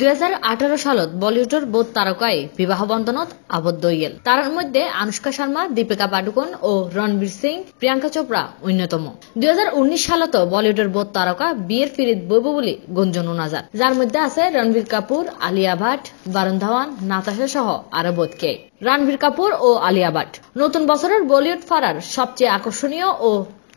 2018 সালত বলিউডের বোধ তারকায় বিবাহ বন্ধনত আবদ্ধ হইল। তার মধ্যে আনুষ্কা শর্মা, দীপিকা পাডুকোন ও রণবীর সিং, প্রিয়াঙ্কা চোপড়া অন্যতম। 2019 সালত বলিউডের বোধ তারকা বিয়ের ফিরিত বইব বলে গুঞ্জন নাজার, যার মধ্যে আছে রণবীর কাপুর, আলিয়া ভাট, বরুণ ধাওয়ান, নাতাশা সহ আরো বোধকে। রণবীর কাপুর ও আলিয়া ভাট নতুন বছরের বলিউড ফারার সবচেয়ে আকর্ষণীয় ও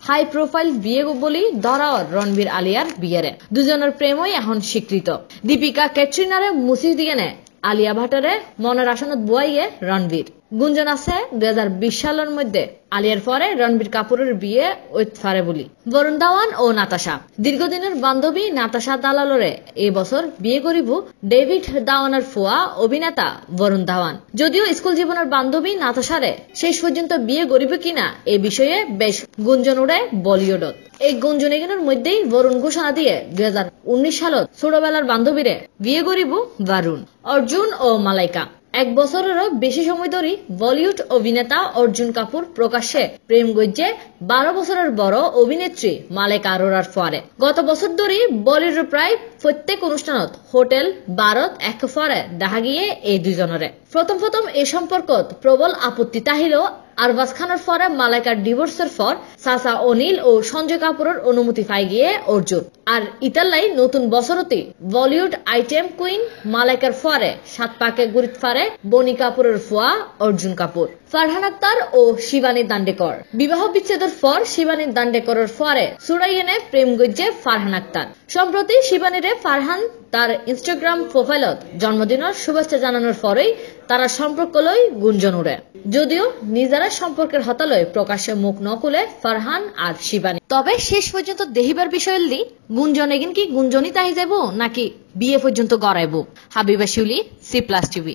হাই প্রোফাইল বিয়ে বলি ধরা রণবীর আলিয়ার বিয়েরে। দুজনের প্রেমই এখন স্বীকৃত। দীপিকা ক্যাটরিনারে মুছি দিয়ে নেয় আলিয়া ভাটারে মনের আসনত বুয়াইয়ে রণবীর। গুঞ্জন আছে 2020 সালের মধ্যে আলিয়ার পরে রণবীর কাপুরের বিয়ে ওইত পারে বলি। বরুণ ধাওয়ান ও নাতাশা দীর্ঘদিনের বান্ধবী নাতাশা দালালরে এই বছর বিয়ে করিব ডেভিড ধাওয়ানের ফুয়া অভিনেতা বরুণ ধাওয়ান। যদিও স্কুল জীবনের বান্ধবী নাতাশারে শেষ পর্যন্ত বিয়ে করিবে কিনা এ বিষয়ে বেশ গুঞ্জন উড়ে বলিউডত। এই গুঞ্জন এগুলোর মধ্যেই বরুণ ঘোষণা দিয়ে 2019 সালত ছোটবেলার বান্ধবীরে বিয়ে করিব বরুণ। অর্জুন ও মালাইকা এক বছরেরও বেশি সময় ধরে বলিউড অভিনেতা অর্জুন কাপুর প্রকাশ্যে প্রেম গজ্জে 12 বছরের বড় অভিনেত্রী মালাইকা আরোরার ফরে। গত বছর ধরে বলিউডের প্রায় প্রত্যেক অনুষ্ঠানত হোটেল বারত এক ফরে দেখা গিয়ে এই দুজনরে। প্রথম এই সম্পর্কত প্রবল আপত্তি তাহিলেও আরবাজ খানের পরে মালাইকার ডিভোর্সের পর সাসা অনিল ও সঞ্জয় কাপুরের অনুমতি পাই গিয়ে অর্জুন। আর ইতালাই নতুন বছরতে বলিউড আইটেম কুইন মালাইকার পরে 7 পাকে গুরিত ফারে বনি কাপুরের ফুয়া অর্জুন কাপুর। ফারহান আক্তার ও শিবানী দান্ডেকর বিবাহ বিচ্ছেদের পর শিবানী দান্ডেকরের পরে সুরাইয়েনে প্রেম গজ্জে ফারহান আক্তার। সম্প্রতি শিবানীরে ফারহান তার ইনস্টাগ্রাম প্রোফাইলত জন্মদিনের শুভেচ্ছা জানানোর পরেই তারা সম্পর্ক লই গুঞ্জন উড়ে। যদিও নিজেরা সম্পর্কের হতালয় প্রকাশ্যে মুখ ন খুলে ফারহান আর শিবানী। তবে শেষ পর্যন্ত দেহিবার বিষয় গুঞ্জন এগিন কি গুঞ্জনই তাই যাব নাকি বিয়ে পর্যন্ত গড়াইব। হাবিবা শিউলি, C+ TV।